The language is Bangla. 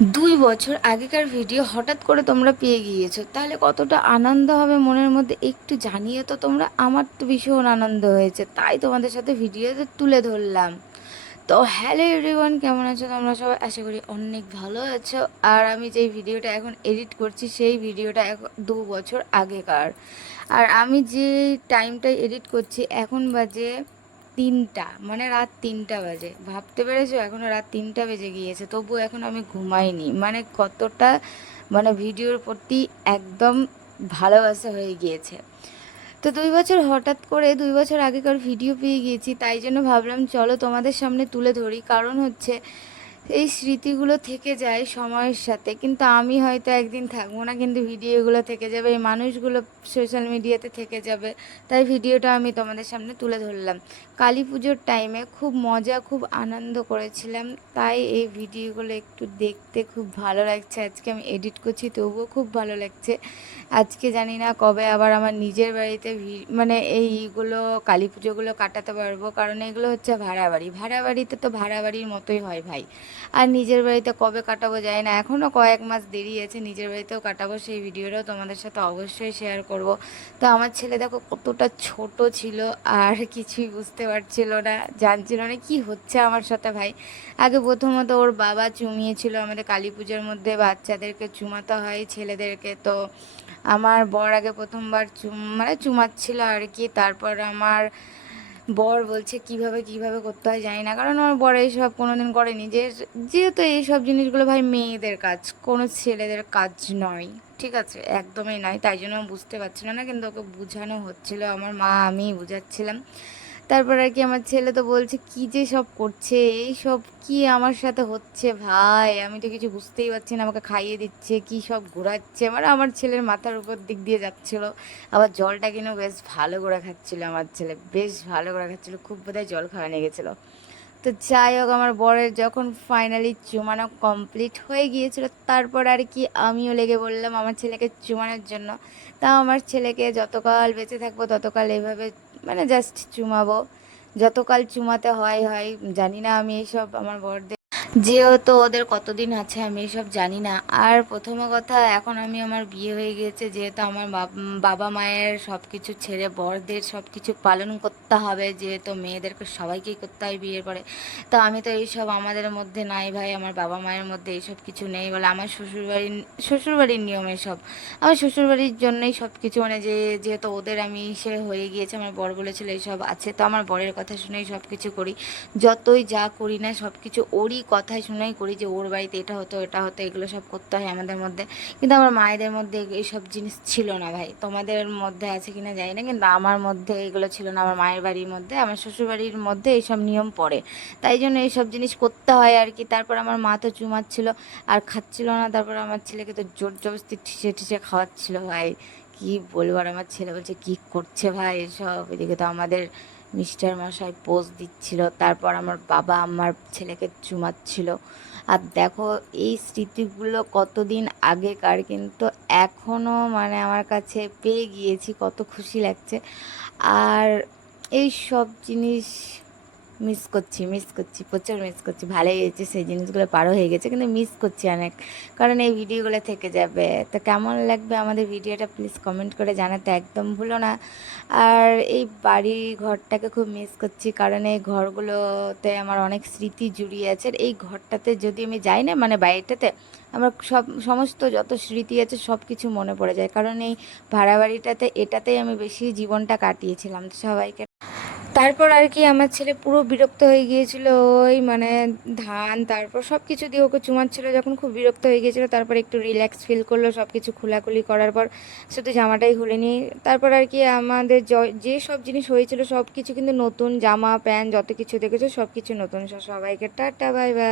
2 বছর আগেকার ভিডিও হঠাৎ করে তোমরা পেয়ে গিয়েছো, তাহলে কতটা আনন্দ হবে মনের মধ্যে একটু জানিয়ে তো তোমরা। আমার তো ভীষণ আনন্দ হয়েছে, তাই তোমাদের সাথে ভিডিওতে তুলে ধরলাম। তো হ্যালো এভরিওয়ান, কেমন আছো তোমরা সবাই? আশা করি অনেক ভালো আছো। আর আমি যেই ভিডিওটা এখন এডিট করছি সেই ভিডিওটা এখন 2 বছর আগেকার। আর আমি যে টাইমটাই এডিট করছি এখন বাজে 3টা, মানে রাত 3টা বাজে। ভাবতে পেরেছো, এখনও রাত 3টা বেজে গিয়েছে, তবু এখন আমি ঘুমাইনি। মানে কতটা মানে ভিডিওর প্রতি একদম ভালোবাসা হয়ে গিয়েছে। তো 2 বছর হঠাৎ করে 2 বছর আগেকার ভিডিও পেয়ে গিয়েছি, তাই জন্য ভাবলাম চলো তোমাদের সামনে তুলে ধরি। কারণ হচ্ছে এই স্মৃতিগুলো থেকে যায় সময়ের সাথে, কিন্তু আমি হয়তো একদিন থাকবো না, কিন্তু ভিডিওগুলো থেকে যাবে, এই মানুষগুলো সোশ্যাল মিডিয়াতে থেকে যাবে। তাই ভিডিওটা আমি তোমাদের সামনে তুলে ধরলাম। কালী পুজোর টাইমে খুব মজা, খুব আনন্দ করেছিলাম, তাই এই ভিডিওগুলো একটু দেখতে খুব ভালো লাগছে। আজকে আমি এডিট করছি তবুও খুব ভালো লাগছে। আজকে জানি না কবে আবার আমার নিজের বাড়িতে মানে এইগুলো কালী পুজোগুলো কাটাতে পারবো, কারণ এগুলো হচ্ছে ভাড়া বাড়ি। ভাড়া বাড়িতে তো ভাড়া বাড়ির মতোই হয় ভাই। আর নিজের বাড়িতে কবে কাটাবো যায় না, এখনও কয়েক মাস দেরি আছে, নিজের বাড়িতেও কাটাবো। সেই ভিডিওটাও তোমাদের সাথে অবশ্যই শেয়ার করব। তো আমার ছেলে দেখো কতটা ছোট ছিল, আর কিছুই বুঝতে পারছিল না, জানছিল না কি হচ্ছে আমার সাথে ভাই। আগে প্রথমত ওর বাবা চুমিয়েছিল, আমাদের কালী পুজোর মধ্যে বাচ্চাদেরকে চুমাতে হয় ছেলেদেরকে। তো আমার বর আগে প্রথমবার মানে চুমাচ্ছিল আর কি। তারপর আমার বর বলছে কিভাবে কিভাবে করতে হয় জানি না, কারণ আমার বর এইসব কোনোদিন করেনি। যেহেতু এইসব জিনিসগুলো ভাই মেয়েদের কাজ, কোনো ছেলেদের কাজ নয়, ঠিক আছে, একদমই নয়। তাই জন্য বুঝতে পারছিল না, কিন্তু ওকে বোঝানো হচ্ছিল, আমার মা আমি বুঝাচ্ছিলাম। তারপর আর কি আমার ছেলে তো বলছে কি যে সব করছে, এই সব কি আমার সাথে হচ্ছে ভাই, আমি তো কিছু বুঝতেই পারছি না। আমাকে খাইয়ে দিচ্ছে, কি সব ঘোরাচ্ছে, মানে আমার ছেলের মাথার উপর দিক দিয়ে যাচ্ছিল। আবার জলটা কিনে বেশ ভালো করে খাচ্ছিল, আমার ছেলে বেশ ভালো করে খাচ্ছিল, খুব বোধহয় জল খাওয়া নিয়ে গেছিলো। তো যাই হোক, আমার বরের যখন ফাইনালি চুমানো কমপ্লিট হয়ে গিয়েছিল, তারপর আর কি আমিও লেগে বললাম আমার ছেলেকে চুমানোর জন্য। তা আমার ছেলেকে যতকাল বেঁচে থাকবো ততকাল এইভাবে মানে জাস্ট চুমাবো, যতকাল চুমাতে হয় হয়। জানি না আমি এইসব আমার বরদের, যেহেতু ওদের কতদিন আছে আমি এসব জানি না। আর প্রথম কথা, এখন আমি আমার বিয়ে হয়ে গিয়েছে, যেহেতু আমার বাবা মায়ের সব কিছু ছেড়ে বরদের সব কিছু পালন করতে হবে, যেহেতু মেয়েদেরকে সবাইকেই করতে হয় বিয়ের পরে। তো আমি তো এইসব আমাদের মধ্যে নাই ভাই, আমার বাবা মায়ের মধ্যে এইসব কিছু নেই বলে। আমার শ্বশুরবাড়ির নিয়ম এসব। আমার শ্বশুরবাড়ির জন্যই সব কিছু, মানে যেহেতু ওদের আমি সে হয়ে গিয়েছে, আমার বর বলেছিল এইসব আছে, তো আমার বরের কথা শুনেই সব কিছু করি। যতই যা করি না সব কিছু ওরই কথাই শুনেই করি, যে ওর বাড়িতে এটা হতো এটা হতো, এগুলো সব করতে হয় আমাদের মধ্যে। কিন্তু আমার মায়েদের মধ্যে এইসব জিনিস ছিল না ভাই। তোমাদের মধ্যে আছে কিনা জানি না, কিন্তু আমার মধ্যে এগুলো ছিল না। আমার মায়ের বাড়ির মধ্যে, আমার শ্বশুরবাড়ির মধ্যে এইসব নিয়ম পড়ে, তাই জন্য এইসব জিনিস করতে হয় আর কি। তারপর আমার মা তো চুমাচ্ছিল আর খাচ্ছিল না, তারপর আমার ছেলেকে তো জোর জবরদস্তি ঠিসে ঠিসে খাওয়াচ্ছিল ভাই। কি বলবো, আর আমার ছেলে বলছে কি করছে ভাই এসব। এদিকে তো আমাদের মিস্টার মশাই পোজ দিচ্ছিল, তারপর আমার বাবা আমার ছেলেকে চুমাচ্ছিল। আর দেখো এই স্মৃতিগুলো কতদিন আগেকার, কিন্তু এখনও মানে আমার কাছে পেয়ে গিয়েছি, কত খুশি লাগছে। আর এই সব জিনিস মিস করছি, প্রচুর মিস করছি। ভালোই হয়েছে সেই জিনিসগুলো পারও হয়ে গেছে, কিন্তু মিস করছি অনেক, কারণ এই ভিডিওগুলো থেকে যাবে। তো কেমন লাগবে আমাদের ভিডিওটা প্লিজ কমেন্ট করে জানাতে একদম ভুলো না। আর এই বাড়ি ঘরটাকে খুব মিস করছি, কারণ এই ঘরগুলোতে আমার অনেক স্মৃতি জুড়িয়ে আছে। আর এই ঘরটাতে যদি আমি যাই না, মানে বাড়িটাতে আমার সমস্ত যত স্মৃতি আছে সব কিছু মনে পড়ে যায়, কারণ এই ভাড়া বাড়িটাতে এটাতেই আমি বেশি জীবনটা কাটিয়েছিলাম। তো সবাইকে তারপর আর কি আমার ছেলে পুরো বিরক্ত হয়ে গিয়েছিল, ওই মানে ধান তারপর সব কিছু দিয়ে ওকে চুমাচ্ছিল, যখন খুব বিরক্ত হয়ে গিয়েছিল তারপর একটু রিল্যাক্স ফিল করলো সব কিছু খোলাখুলি করার পর। শুধু জামাটাই খুলিনি। তারপর আর কি আমাদের যে সব জিনিস হয়েছিল সব কিছু কিন্তু নতুন, জামা প্যান্ট যত কিছু দেখেছো সব কিছু নতুন। সবাইকে টাটা বাই বাই।